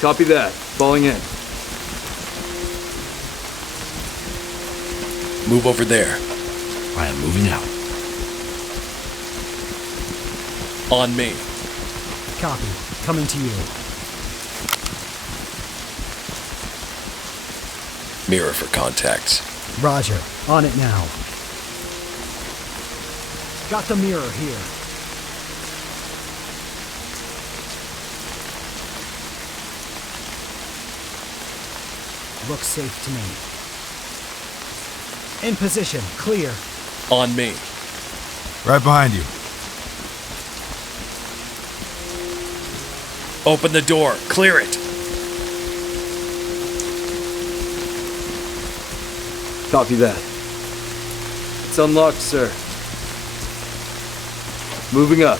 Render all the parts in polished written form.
Copy that. Falling in. Move over there. I am moving out. On me. Copy. Coming to you. Mirror for contacts. Roger. On it now. Got the mirror here. Looks safe to me. In position. Clear. On me. Right behind you. Open the door. Clear it. Copy that. It's unlocked, sir. Moving up.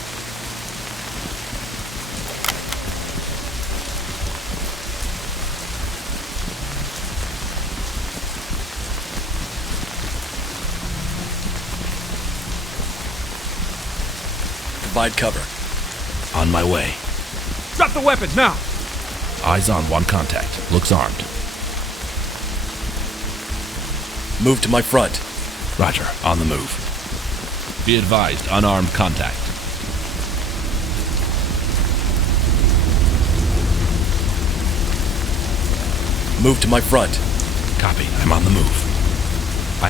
Provide cover. On my way. Drop the weapons now! Eyes on one contact. Looks armed. Move to my front. Roger. On the move. Be advised, unarmed contact. Move to my front. Copy. I'm on the move.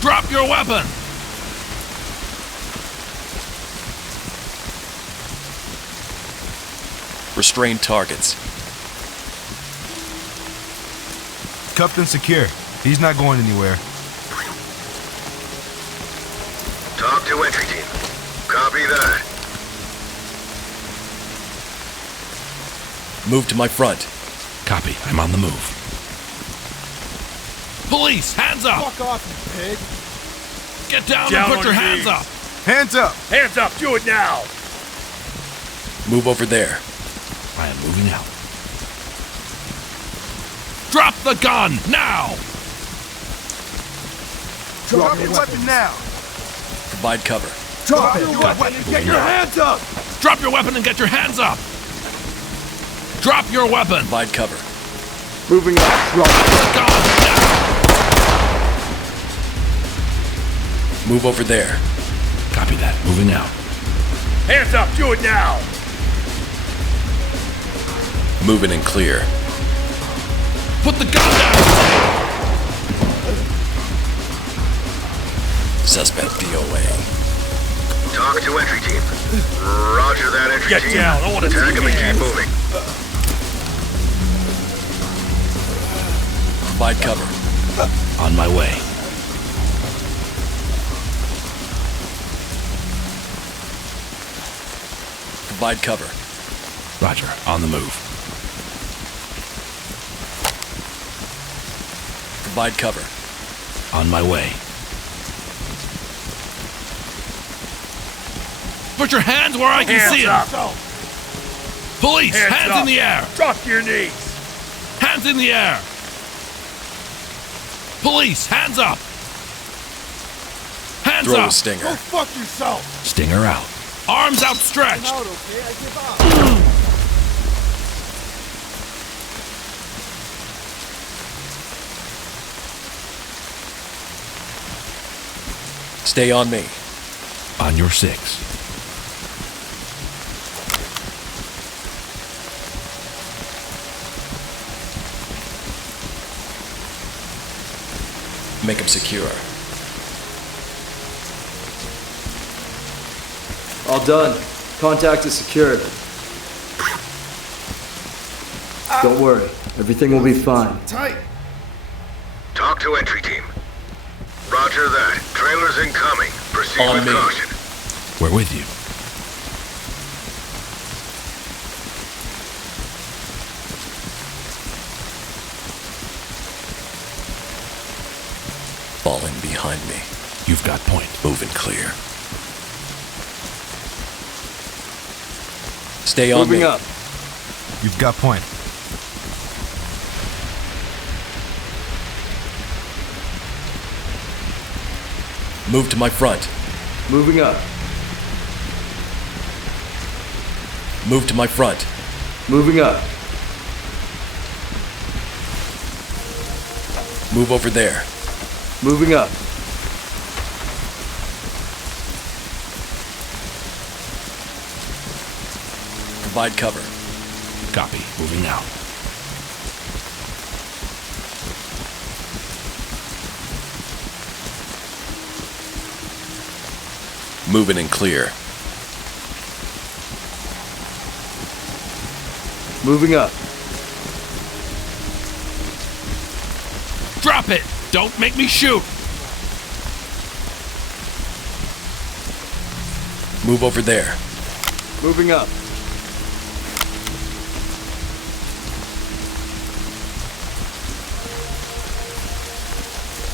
Drop your weapon! Restrain targets. Cuffed and secure. He's not going anywhere. Talk to entry team. Copy that. Move to my front. Copy. I'm on the move. Police, hands up! Fuck off, you pig! Get down Down and put on your your hands knees. up! Hands up! Hands up, do it now! Move over there. I am moving out. Drop the gun, now! Drop your weapon now! Provide cover. Drop it! Your weapon! Get your hands up! Drop your weapon and get your hands up! Drop your weapon! Provide cover. Moving up. Drop. Gun, now! Move over there. Copy that, moving out. Hands up, do it now! Moving and clear. Put the gun down! Suspect DOA. Talk to entry team. Roger that, entry Get team. down, I wanna see Tag him your and keep hands. moving. Provide cover. On my way. Provide cover. Roger, on the move. Provide cover. On my way. Put your hands where I can see Hands them! up! Police, hands up. in the air! Drop to your knees! Hands in the air! Police, hands up! Hands Throw a up! stinger. fuck yourself! Stinger out. Arms outstretched! Out, okay? I give up. Stay on me. On your six. Make him secure. All done. Contact is secured. Don't worry. Everything will be fine. Tight! Talk to entry team. Roger that. Trailers incoming. Proceed On with me. caution. We're with you. Falling behind me. You've got point. Moving clear. Stay on Moving me. up. You've got point. Move to my front. Moving up. Move to my front. Moving up. Move over there. Moving up. Provide cover. Copy. Moving out. Moving and clear. Moving up. Drop it! Don't make me shoot! Move over there. Moving up.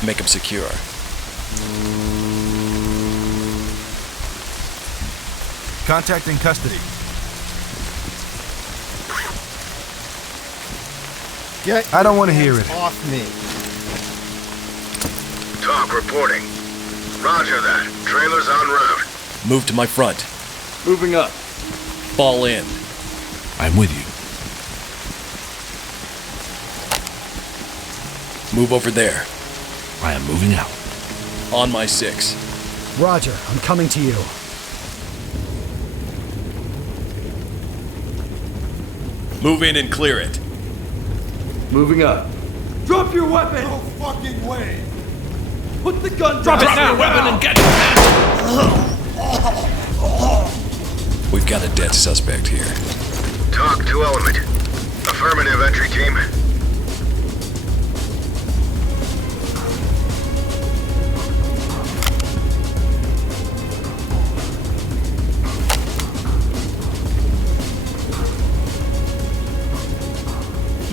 Make him secure. Contact in custody. I don't want to hear it. Off me. Talk reporting. Roger that. Trailers en route. Move to my front. Moving up. Fall in. I'm with you. Move over there. I am moving out. On my 6. Roger, I'm coming to you. Move in and clear it. Moving up. Drop your weapon! No fucking way. Put the gun Drop down! your weapon and get your hands We've got a dead suspect here. Talk to element. Affirmative, entry team.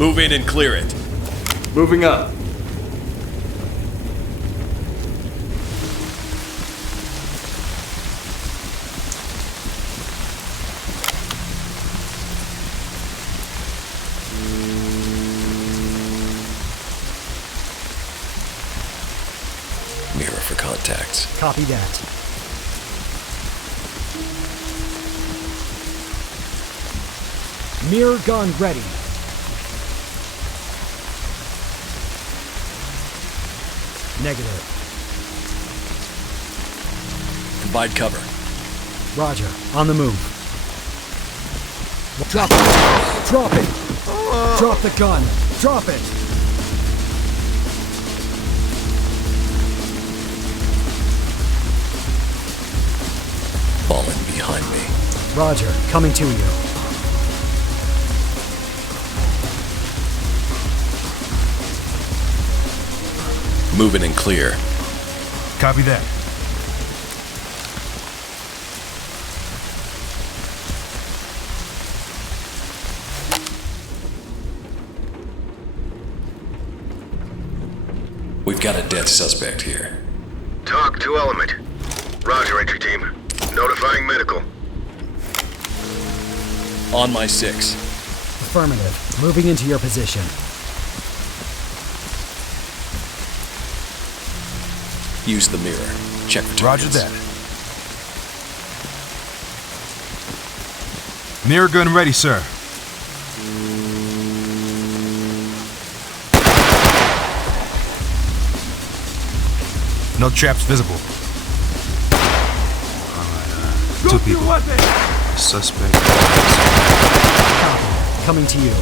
Move in and clear it. Moving up. Mirror for contacts. Copy that. Mirror gun ready. Negative. Provide cover. Roger, on the move. Drop it. Drop it. Drop the gun. Drop it. Falling behind me. Roger, coming to you. Moving and clear. Copy that. We've got a dead suspect here. Talk to element. Roger, entry team. Notifying medical. On my 6. Affirmative. Moving into your position. Use the mirror. Check for Roger targets. that. Mirror gun ready, sir. No traps visible. Two people. Suspect. Copy. Coming to you.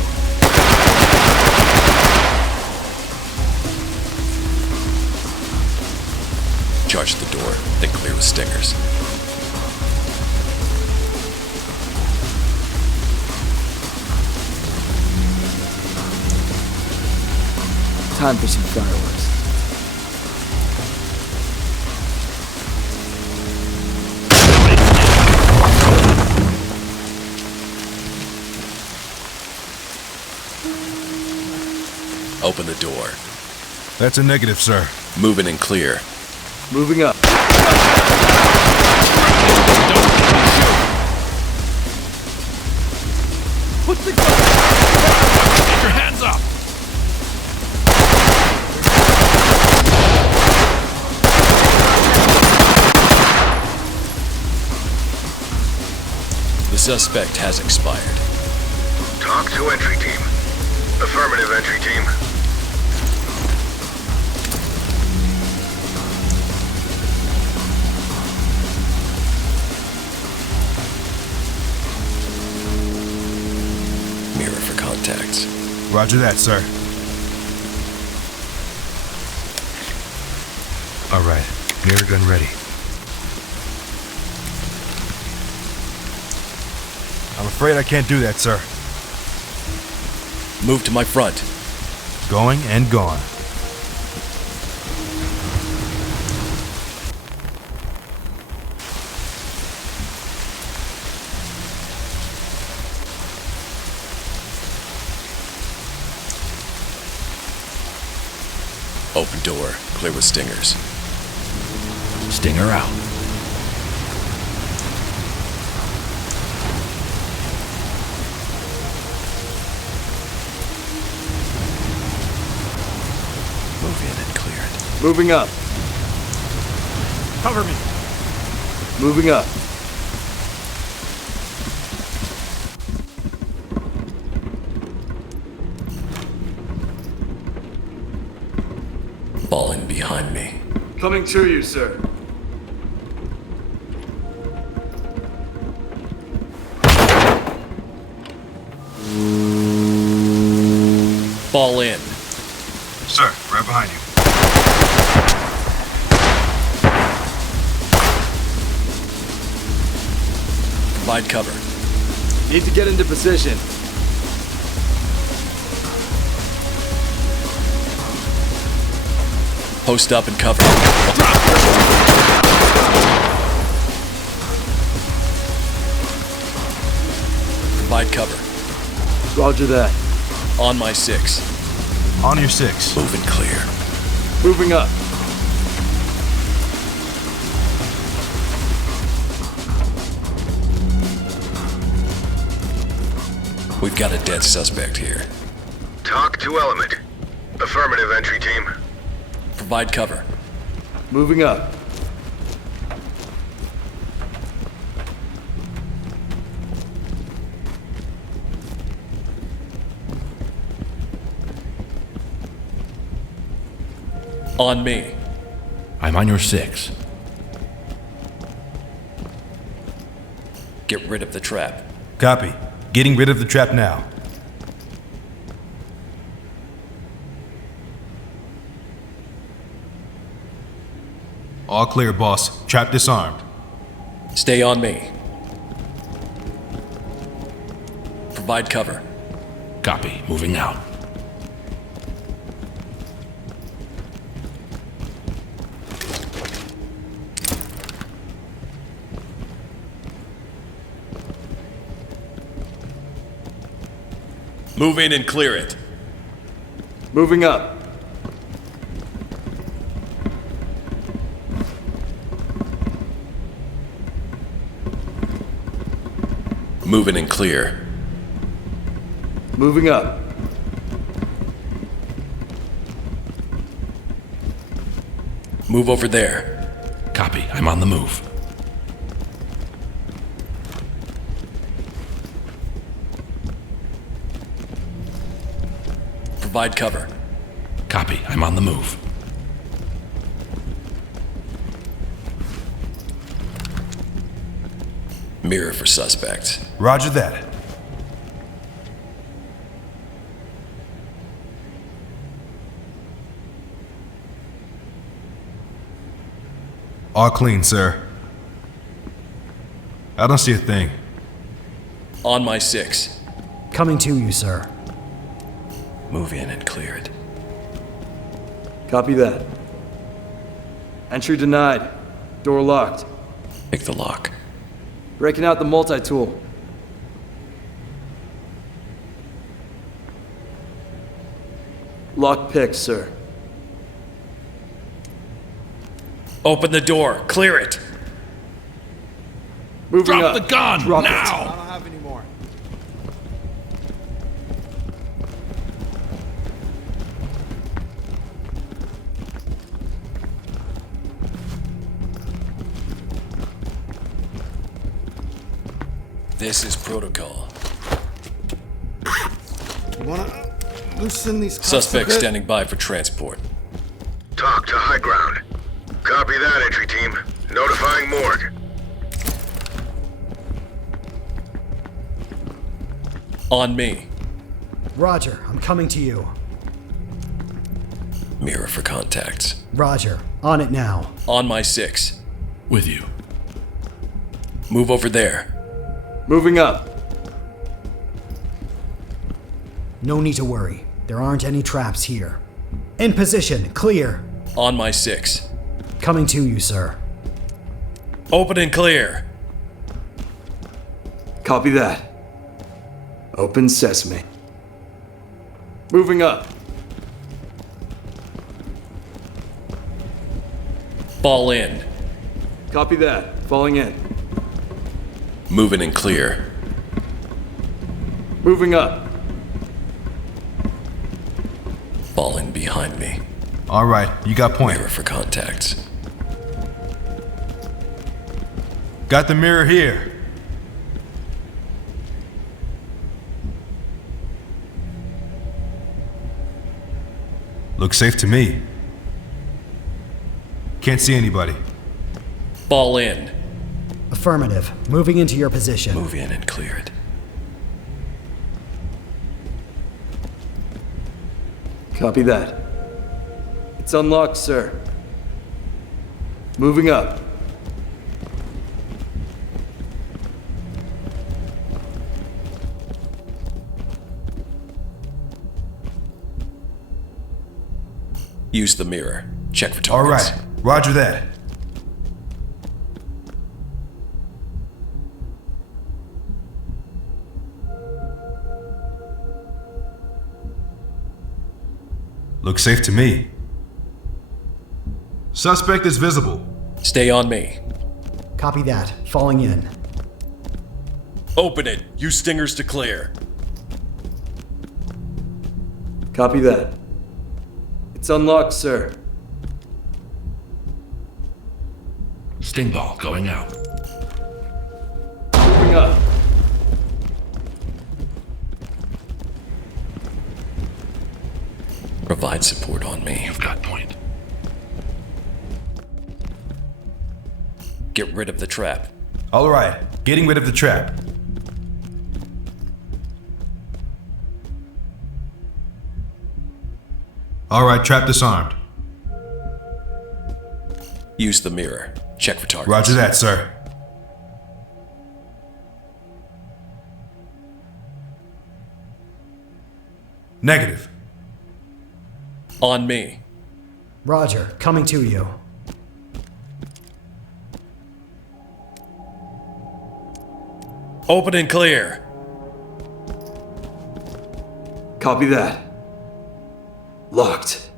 Charge the door, then clear with stingers. Time for some fireworks. Open the door. That's a negative, sir. Moving and clear. Moving up. Put the gun. Get your hands up. The suspect has expired. Talk to entry team. Affirmative, entry team. Roger that, sir. All right, mirror gun ready. I'm afraid I can't do that, sir. Move to my front. Going and gone. Open door, clear with stingers. Stinger out. Move in and clear it. Moving up. Cover me. Moving up. Fall in behind me. Coming to you, sir. Fall in. Sir, right behind you. Provide cover. Need to get into position. Post up and cover. Provide cover. Roger that. On my 6. On your 6. Move and clear. Moving up. We've got a dead suspect here. Talk to element. Affirmative, entry team. Provide cover. Moving up. On me. I'm on your 6. Get rid of the trap. Copy. Getting rid of the trap now. All clear, boss. Trap disarmed. Stay on me. Provide cover. Copy. Moving out. Move in and clear it. Moving up. Move in and clear. Moving up. Move over there. Copy. I'm on the move. Provide cover. Copy. I'm on the move. Mirror for suspect. Roger that. All clean, sir. I don't see a thing. On my 6. Coming to you, sir. Move in and clear it. Copy that. Entry denied. Door locked. Pick the lock. Breaking out the multi-tool. Lock picked, sir. Open the door. Clear it. Moving Drop up. the gun Drop now. I don't have any more. This is protocol. You wanna loosen these cuffs Suspect a bit? standing by for transport. Talk to high ground. Copy that, entry team. Notifying morgue. On me. Roger, I'm coming to you. Mirror for contacts. Roger, on it now. On my 6. With you. Move over there. Moving up. No need to worry. There aren't any traps here. In position, clear. On my 6. Coming to you, sir. Open and clear. Copy that. Open sesame. Moving up. Fall in. Copy that. Falling in. Moving and clear. Moving up. Fall in behind me. All right, you got point. Mirror for contacts. Got the mirror here. Looks safe to me. Can't see anybody. Fall in. Affirmative. Moving into your position. Move in and clear it. Copy that. It's unlocked, sir. Moving up. Use the mirror. Check for All targets. right, roger that. Looks safe to me. Suspect is visible. Stay on me. Copy that. Falling in. Open it. Use stingers to clear. Copy that. It's unlocked, sir. Sting ball going out. Moving up. Provide support on me. You've got point. Get rid of the trap. All right, getting rid of the trap. All right, trap disarmed. Use the mirror. Check for targets. Roger that, sir. Negative. On me. Roger, coming to you. Open and clear. Copy that. Locked.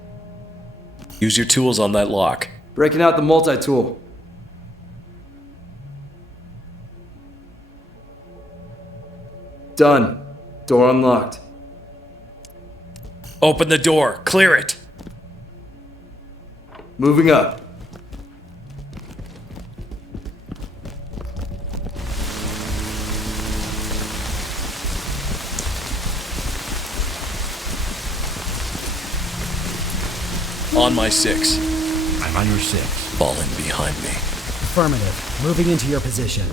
Use your tools on that lock. Breaking out the multi-tool. Done. Door unlocked. Open the door. Clear it. Moving up. On my 6. I'm on your 6. Fall in behind me. Affirmative. Moving into your position.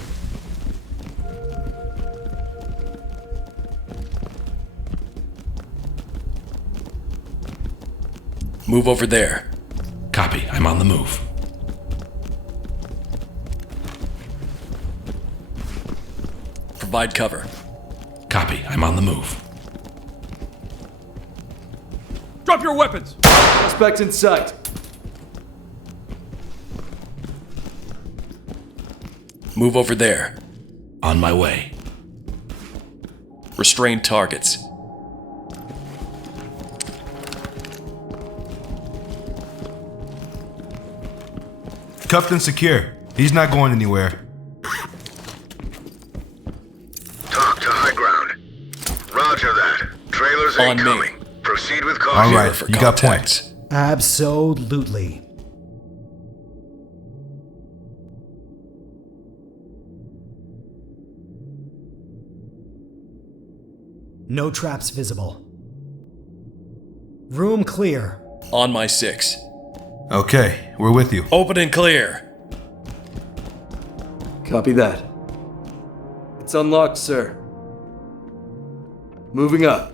Move over there. Copy. I'm on the move. Provide cover. Copy. I'm on the move. Drop your weapons! Suspect in sight. Move over there. On my way. Restrain targets. Cuffed and secure. He's not going anywhere. Talk to high ground. Roger that. Trailers On me. incoming. Proceed with All caution. right, Mirror for you got contacts. Absolutely. No traps visible. Room clear. On my 6. Okay, we're with you. Open and clear. Copy that. It's unlocked, sir. Moving up.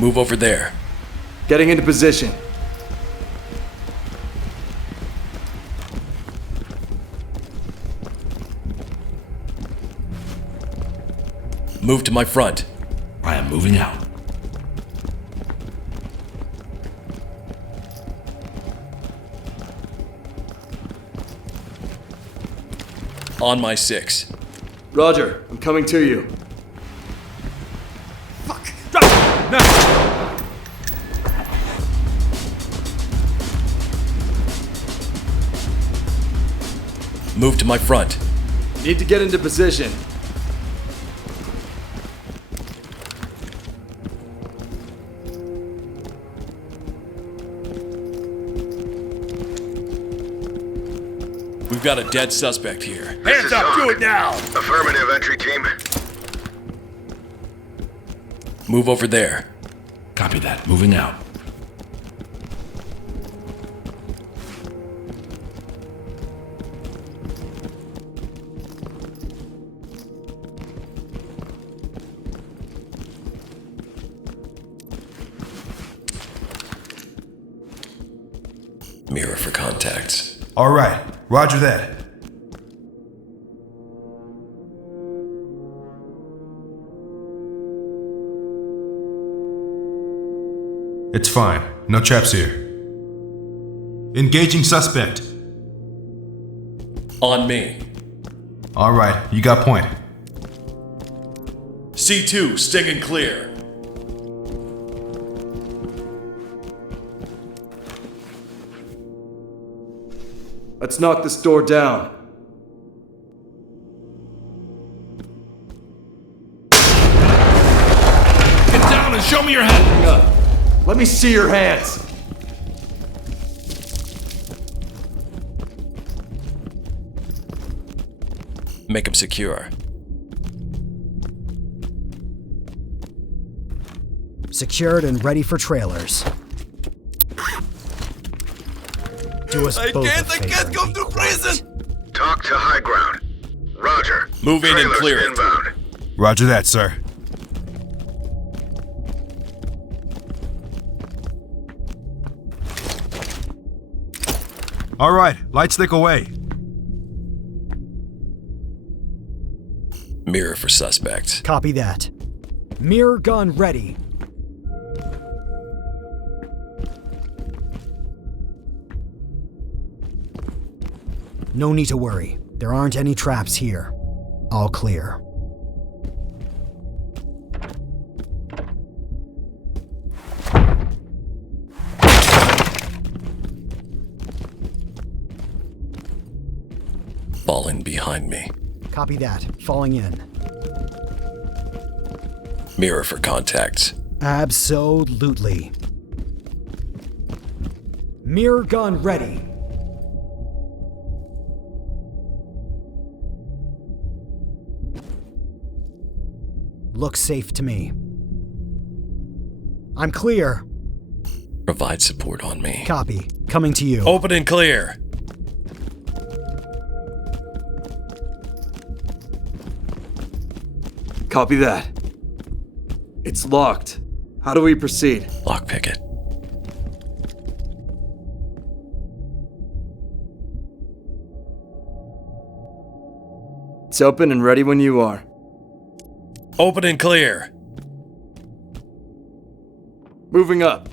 Move over there. Getting into position. Move to my front. I am moving out. On my 6. Roger, I'm coming to you. Drop it! Now! Move to my front. Need to get into position. We've got a dead suspect here. This is up, Hawk. do it now! Affirmative, entry team. Move over there. Copy that. Moving out. Mirror for contacts. All right, roger that. It's fine. No traps here. Engaging suspect. On me. All right, you got point. C2, stinging clear. Let's knock this door down. Get down and show me your head. Hang up. Let me see your hands. Make him secure. Secured and ready for trailers. Do us both a favor. go to prison. Talk to high ground. Roger. Move in and Trailers clear it. inbound. Roger that, sir. All right, light stick away. Mirror for suspect. Copy that. Mirror gun ready. No need to worry. There aren't any traps here. All clear. Fall in behind me. Copy that. Falling in. Mirror for contacts. Absolutely. Mirror gun ready. Looks safe to me. I'm clear. Provide support on me. Copy. Coming to you. Open and clear. Copy that. It's locked. How do we proceed? Lockpick it. It's open and ready when you are. Open and clear. Moving up.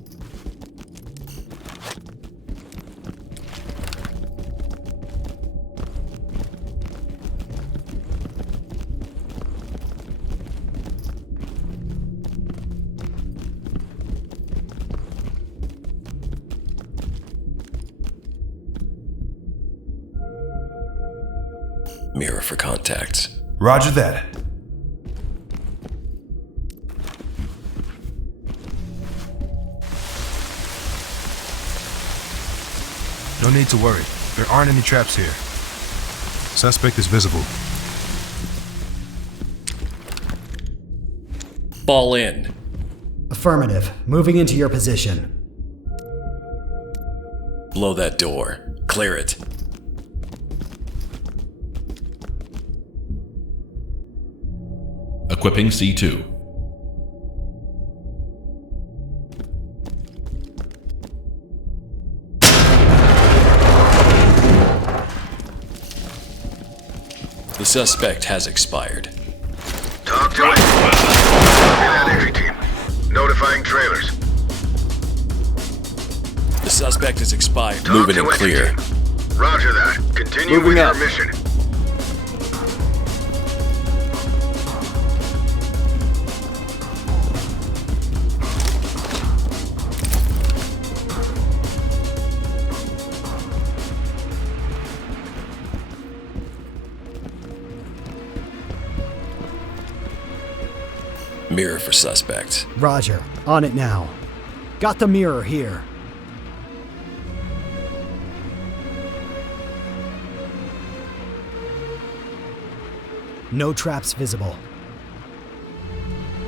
Mirror for contacts. Roger that. No need to worry. There aren't any traps here. Suspect is visible. Fall in. Affirmative. Moving into your position. Blow that door. Clear it. Equipping C2. The suspect has expired. Talk to it. That entry team. Notifying trailers. The suspect is expired. Talk Moving to and entry clear. team. Roger that. Continue Moving with up. your mission. Mirror for suspect. Roger. On it now. Got the mirror here. No traps visible.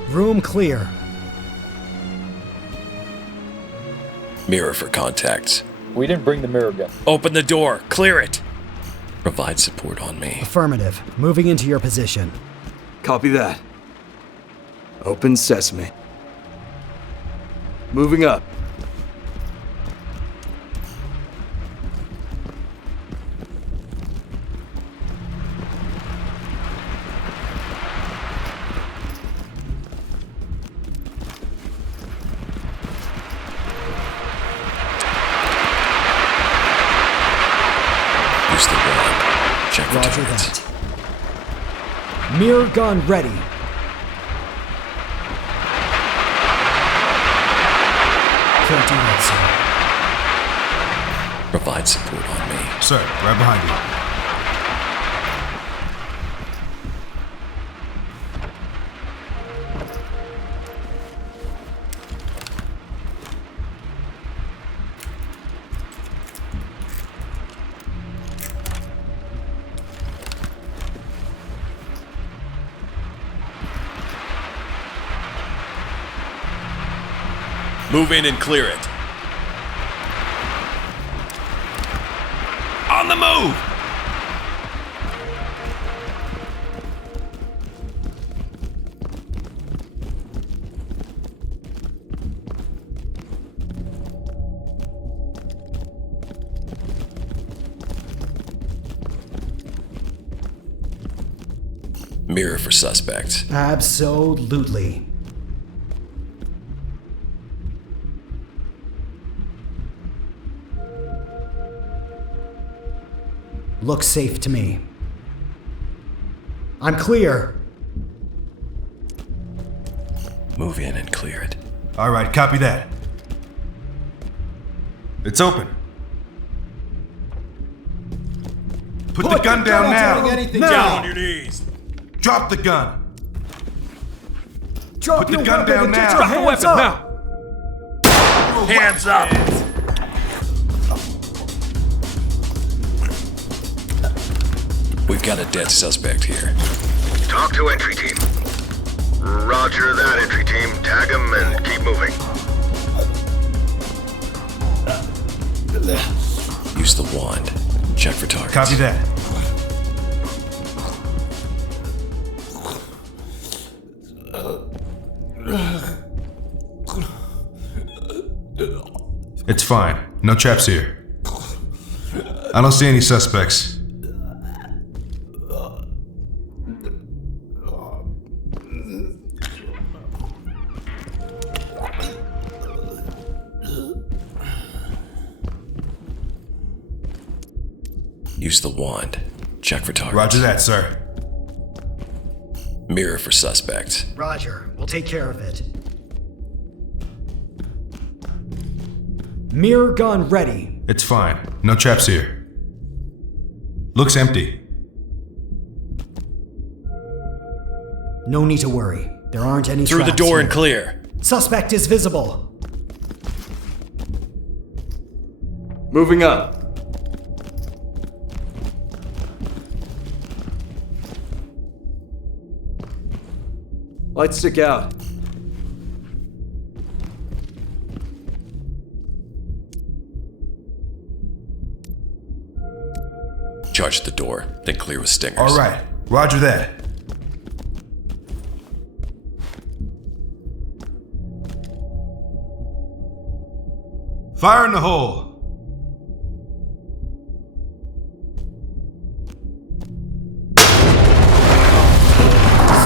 Room clear. Mirror for contacts. We didn't bring the mirror gun. Open the door. Clear it. Provide support on me. Affirmative. Moving into your position. Copy that. Open sesame. Moving up. Use the wand. Check for Roger targets. that. Mirror gun ready. Can't do that, sir. Provide support on me. Sir, right behind you. Move in and clear it. On the move! Mirror for suspect. Absolutely. Looks safe to me. I'm clear. Move in and clear it. All right, copy that. It's open. Put the gun down now. Down on your knees. Drop the gun. Drop Put the your gun weapon down and get now. your Drop The hands weapon up. now. Hands up. We've got a dead suspect here. Talk to entry team. Roger that, entry team. Tag him and keep moving. Use the wand. Check for targets. Copy that. It's fine. No traps here. I don't see any suspects. Use the wand. Check for targets. Roger that, sir. Mirror for suspect. Roger. We'll take care of it. Mirror gun ready. It's fine. No traps here. Looks empty. No need to worry. There aren't any Through the traps door here. and clear. Suspect is visible. Moving up. Lights stick out. Charge the door, then clear with stingers. All right. Roger that. Fire in the hole.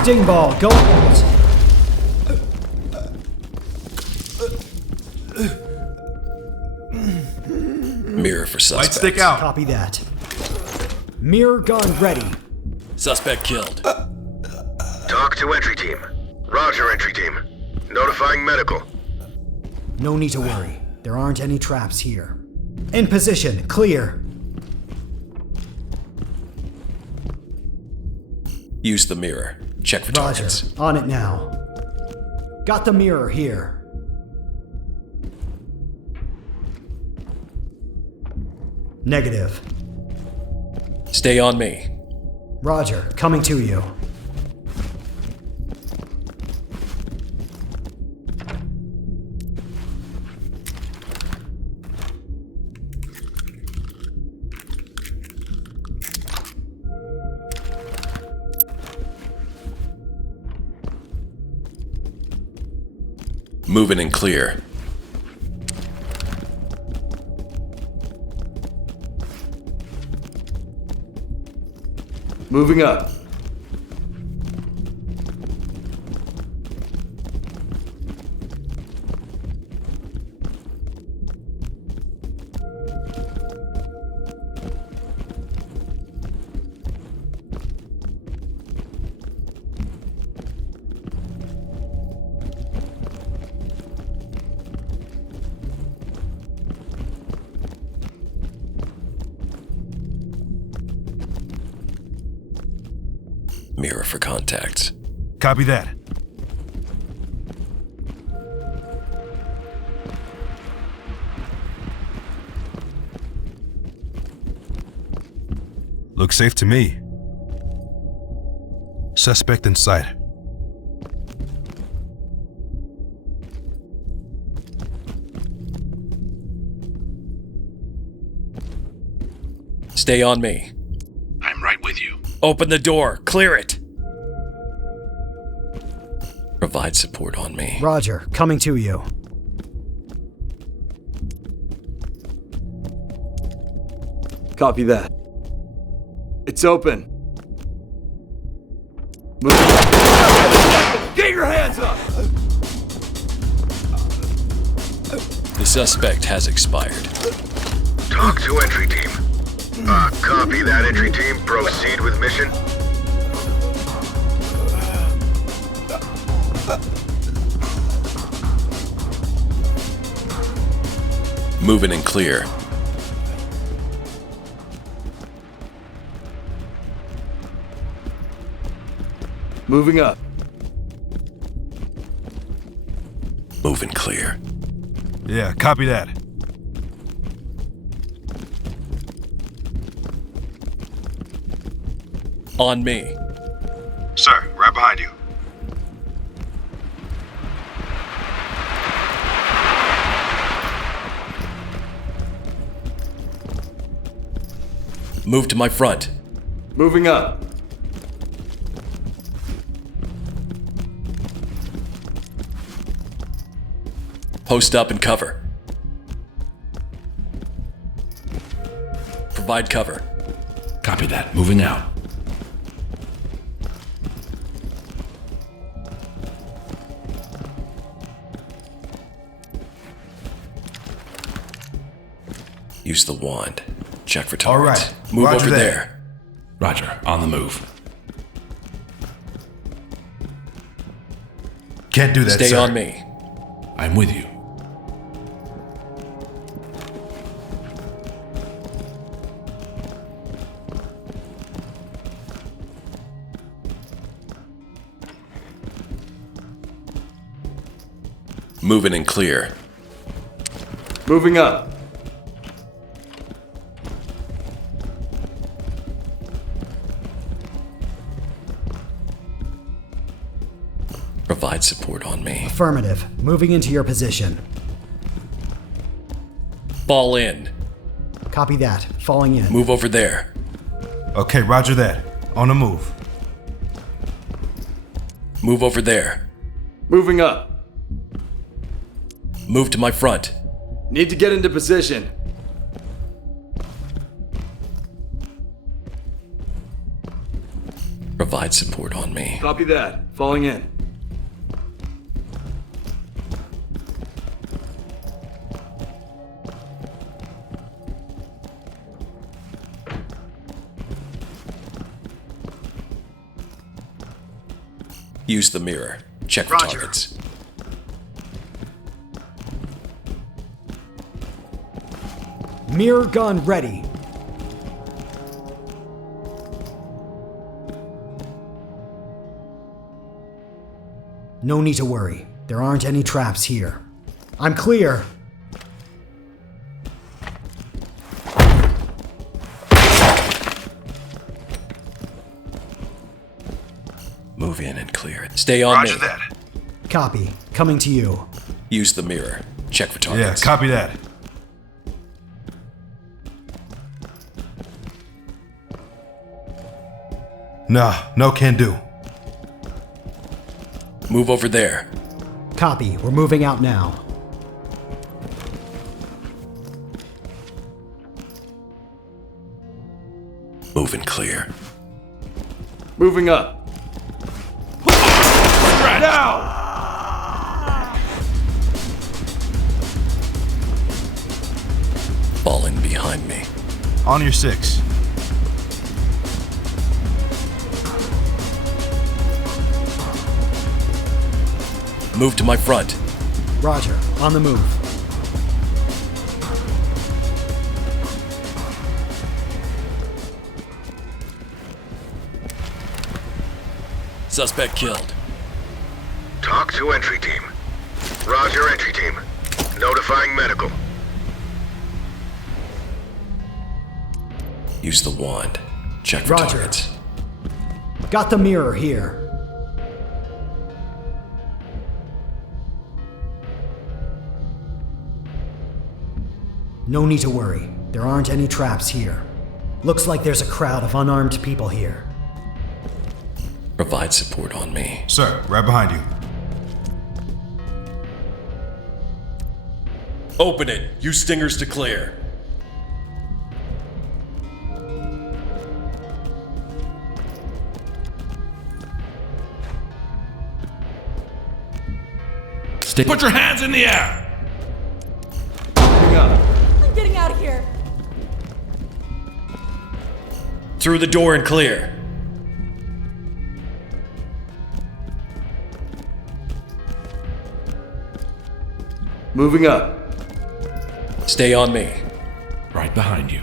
Sting ball, go out. Mirror for suspect. Light stick out. Copy that. Mirror gun ready. Suspect killed. Talk to entry team. Roger, entry team. Notifying medical. No need to worry. There aren't any traps here. In position, clear. Use the mirror. Check for Roger, targets. on it now. Got the mirror here. Negative. Stay on me. Roger, coming to you. Moving and clear. Moving up. Mirror for contacts. Copy that. Looks safe to me. Suspect in sight. Stay on me. I'm right with you. Open the door. Clear it. Provide support on me. Roger, coming to you. Copy that. It's open. Move. Get your hands up! The suspect has expired. Talk to entry team. Copy that, entry team. Proceed with mission. Moving and clear. Moving up. Moving clear. Yeah, copy that. On me. Sir, right behind you. Move to my front. Moving up. Post up and cover. Provide cover. Copy that. Moving out. Use the wand. Check for All targets. right. Move Roger over that. there. Roger. On the move. Can't do that, Stay sir. on me. I'm with you. Moving and clear. Moving up. Provide support on me. Affirmative. Moving into your position. Fall in. Copy that. Falling in. Move over there. Okay, roger that. On the move. Move over there. Moving up. Move to my front. Need to get into position. Provide Provide support on me. Copy that. Falling in. Use the mirror. Check for Roger. targets. Mirror gun ready. No need to worry. There aren't any traps here. I'm clear. Move in and clear it. Stay on me. Roger that. Copy. Coming to you. Use the mirror. Check for Yeah, targets. copy that. Nah, no can do. Move over there. Copy. We're moving out now. Move and clear. Moving up. Now! Fall in behind me. On your 6. Move to my front. Roger. On the move. Suspect killed. Talk to entry team. Roger, entry team. Notifying medical. Use the wand. Check for Roger. targets. Got the mirror here. No need to worry. There aren't any traps here. Looks like there's a crowd of unarmed people here. Provide support on me. Sir, right behind you. Open it. Use stingers to clear. Put your hands in the air! Moving up. I'm getting out of here. Through the door and clear. Moving up. Stay on me. Right behind you.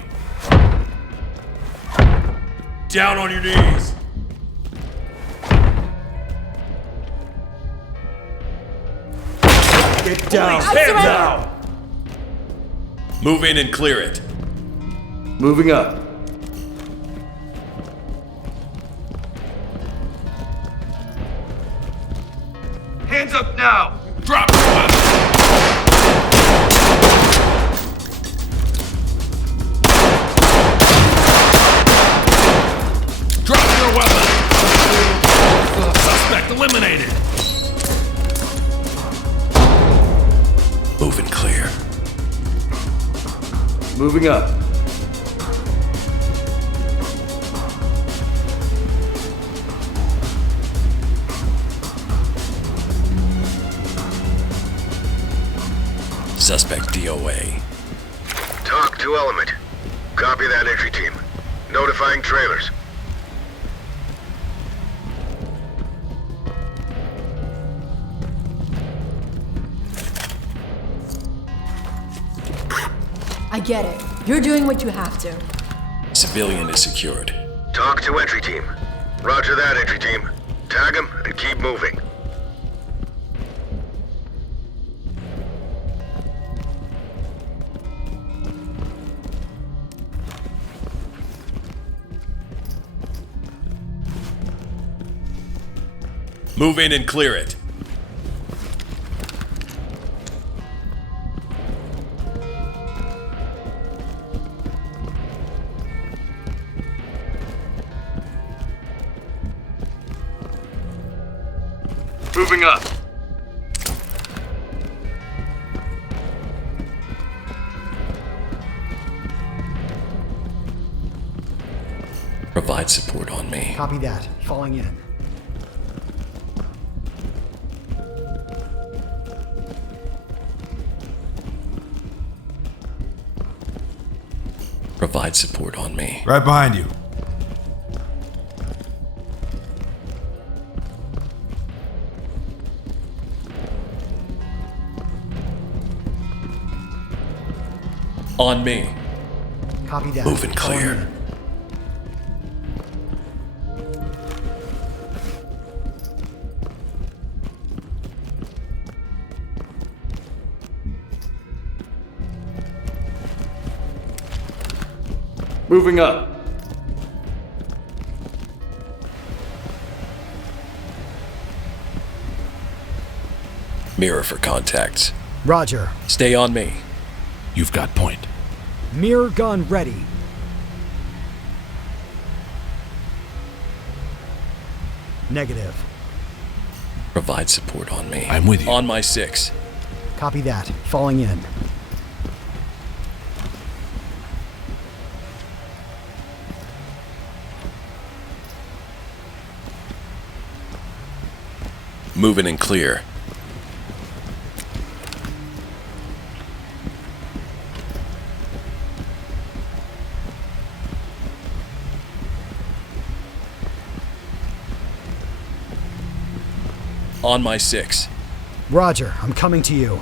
Down on your knees. Get down. I surrender. Move in and clear it. Moving up. Hands up now. Drop your weapon! Drop your weapon! Suspect eliminated! Move and clear. Moving up. Suspect DOA. Talk to element. Copy that, entry team. Notifying trailers. I get it. You're doing what you have to. Civilian is secured. Talk to entry team. Roger that, entry team. Tag him and keep moving. Move in and clear it. Moving up. Provide support on me. Copy that. Falling in. Provide support on me. Right behind you. On me. Copy that. Moving Falling clear. in. Moving up. Mirror for contacts. Roger. Stay on me. You've got point. Mirror gun ready. Negative. Provide support on me. I'm with you. On my 6. Copy that. Falling in. Moving and clear. On my 6. Roger. I'm coming to you.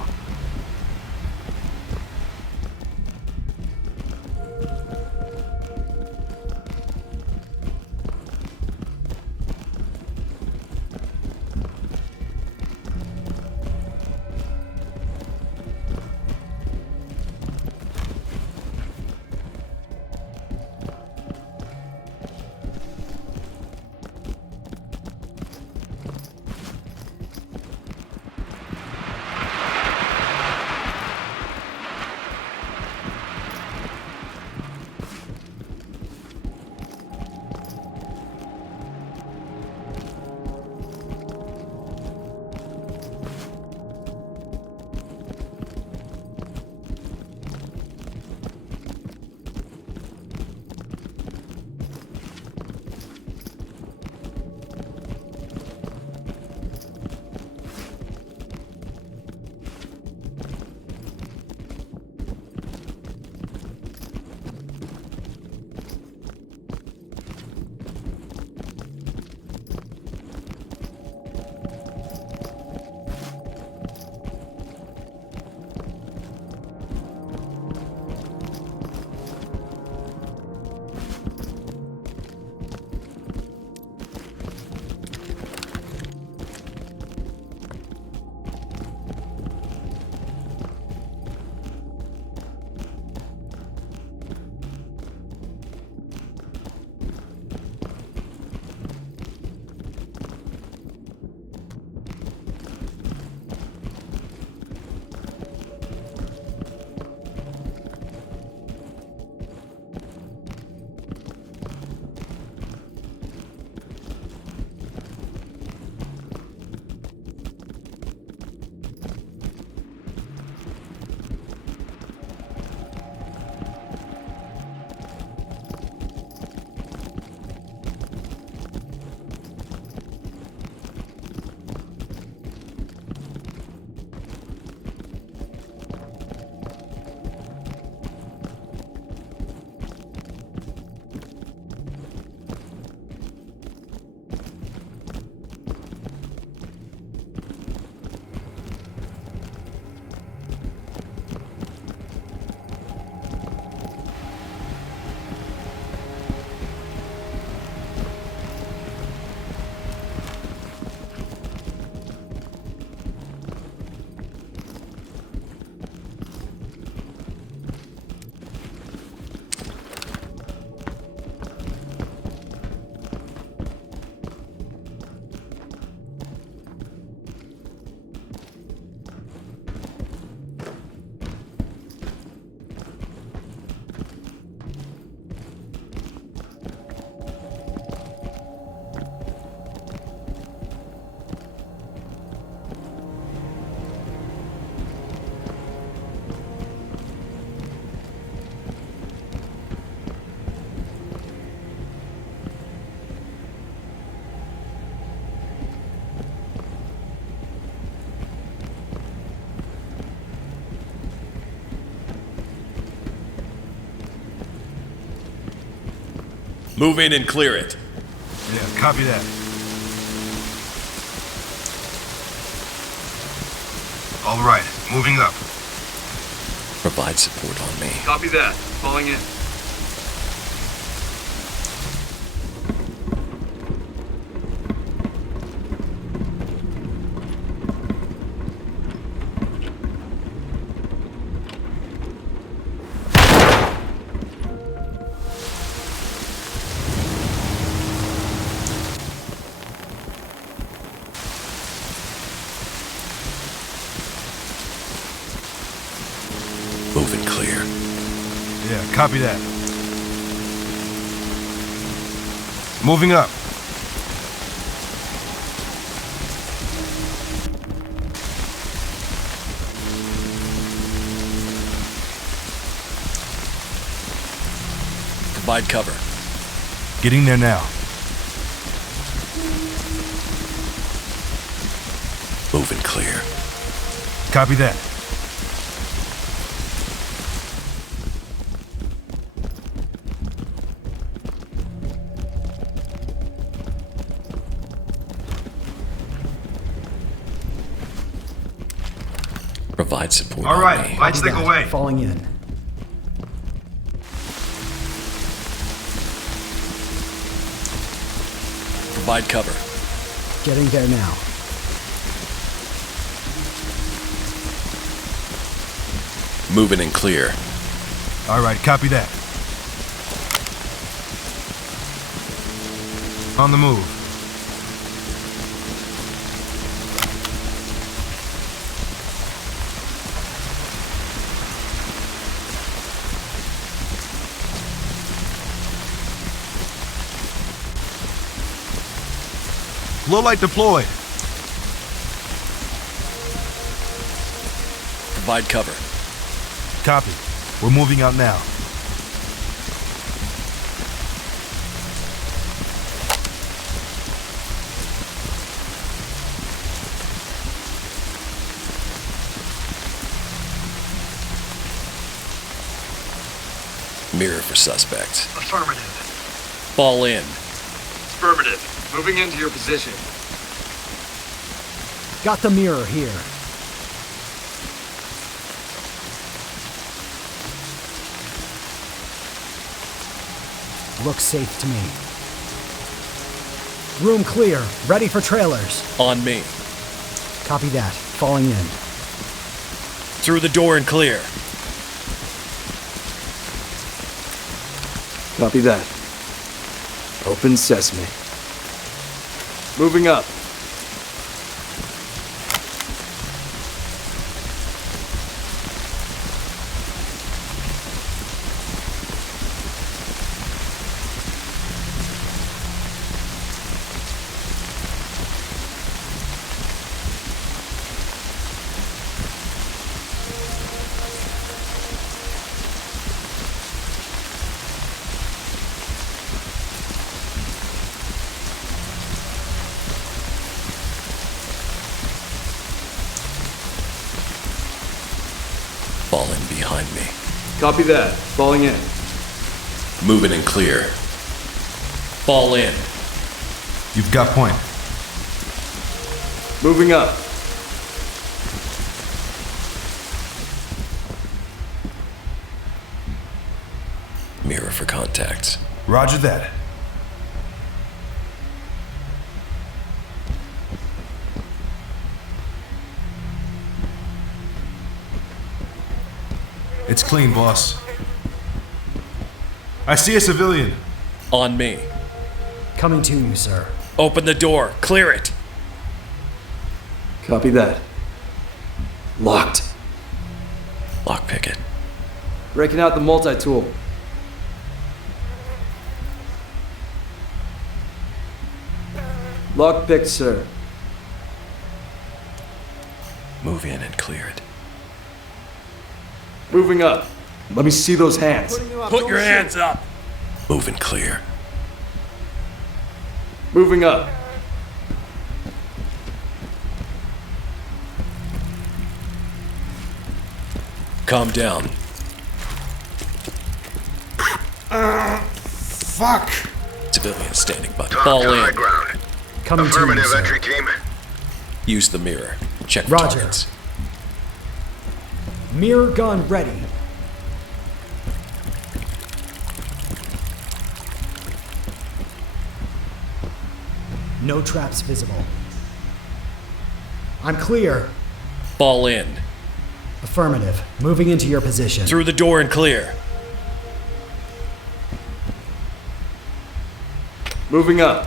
Move in and clear it. Yeah, copy that. All right, moving up. Provide support on me. Copy that. Falling in. Move and clear. Yeah, copy that. Moving up. Provide cover. Getting there now. Move and clear. Copy that. Provide support All on right, me. light stick Copy that. away. Falling in. Provide cover. Getting there now. Moving and clear. All right, copy that. On the move. Low light deployed. Provide cover. Copy. We're moving out now. Mirror for suspect. Affirmative. Fall in. Affirmative. Moving into your position. Got the mirror here. Looks safe to me. Room clear. Ready for trailers. On me. Copy that. Falling in. Through the door and clear. Copy that. Open sesame. Moving up. Fall in behind me. Copy that. Falling in. Moving and clear. Fall in. You've got point. Moving up. Mirror for contacts. Roger that. It's clean, boss. I see a civilian. On me. Coming to you, sir. Open the door. Clear it. Copy that. Locked. Lockpick it. Breaking out the multi-tool. Lockpicked, sir. Move in and clear it. Moving up. Let me see those hands. Put your hands up. Move and clear. Moving up. Calm down. Fuck. Civilians standing by. Talk Fall to high in. ground. Coming to you, Affirmative, sir. entry team. Use the mirror. Check for Roger. targets. Mirror gun ready. No traps visible. I'm clear. Fall in. Affirmative. Moving into your position. Through the door and clear. Moving up.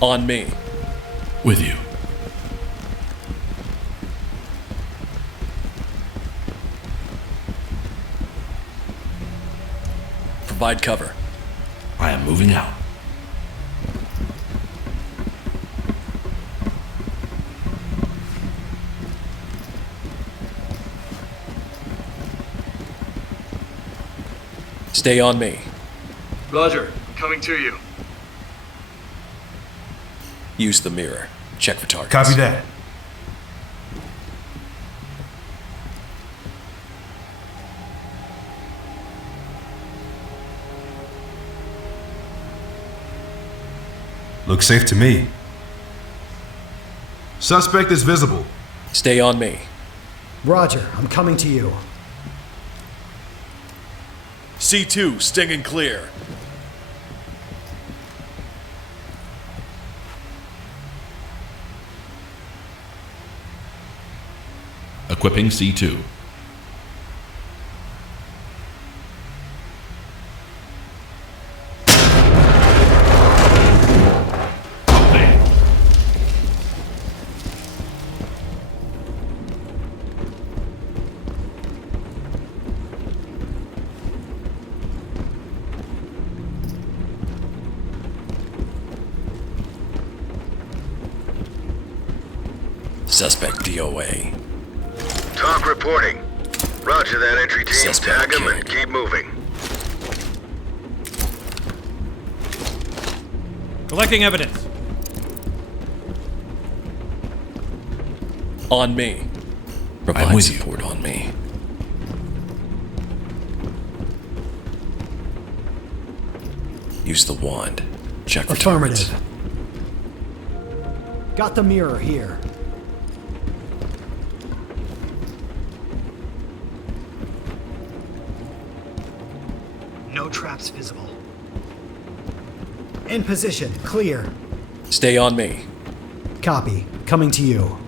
On me. With you. Provide cover. I am moving out. Stay on me. Roger, I'm coming to you. Use the mirror. Check for targets. Copy that. Looks safe to me. Suspect is visible. Stay on me. Roger, I'm coming to you. C2, stinging clear. Equipping C2. Suspect DOA. Talk reporting. Roger that, entry team. Suspect Tag him and killed. keep moving. Collecting evidence. On me. Provide with you. support on me. Use the wand. Check for targets. Affirmative. Got the mirror here. No traps visible. In position. Clear. Stay on me. Copy. Coming to you.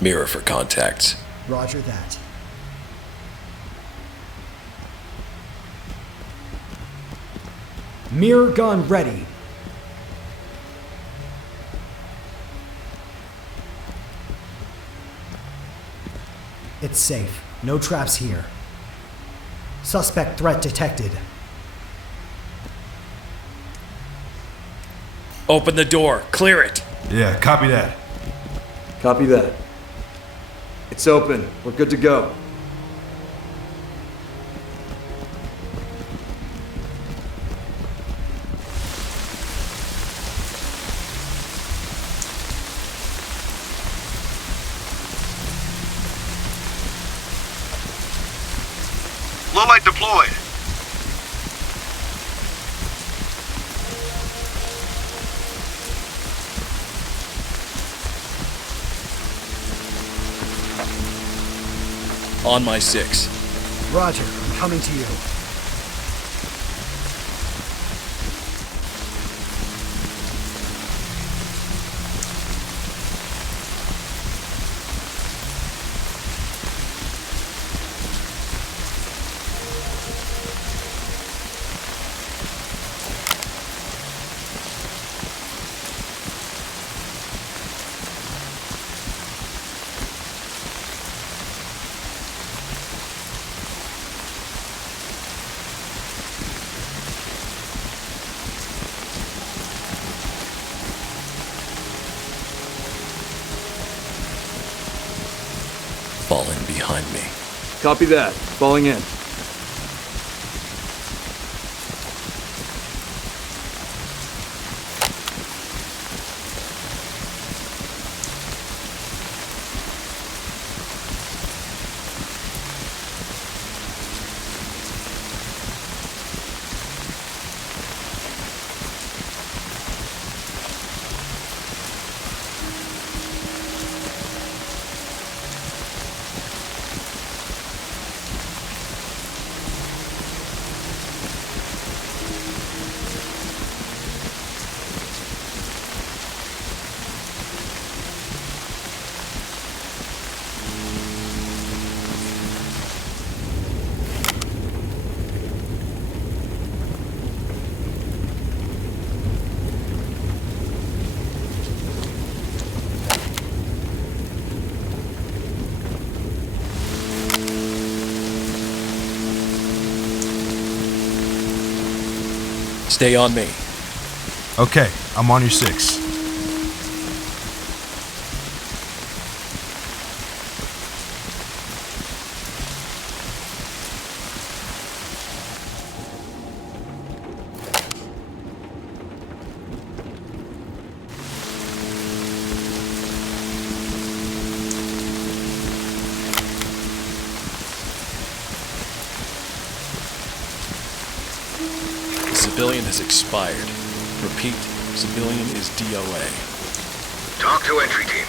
Mirror for contacts. Roger that. Mirror gun ready. It's safe. No traps here. Suspect threat detected. Open the door. Clear it. Yeah, copy that. Copy that. It's open. We're good to go. Low light deployed. On my 6. Roger. I'm coming to you. fall in behind me. Copy that. Falling in. Stay on me. Okay, I'm on your 6. Civilian has expired. Repeat, civilian is DOA. Talk to entry team.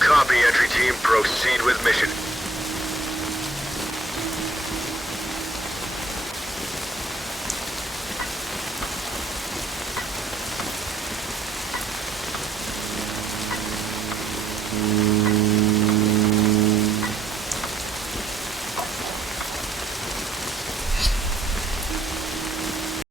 Copy, entry team. Proceed with mission.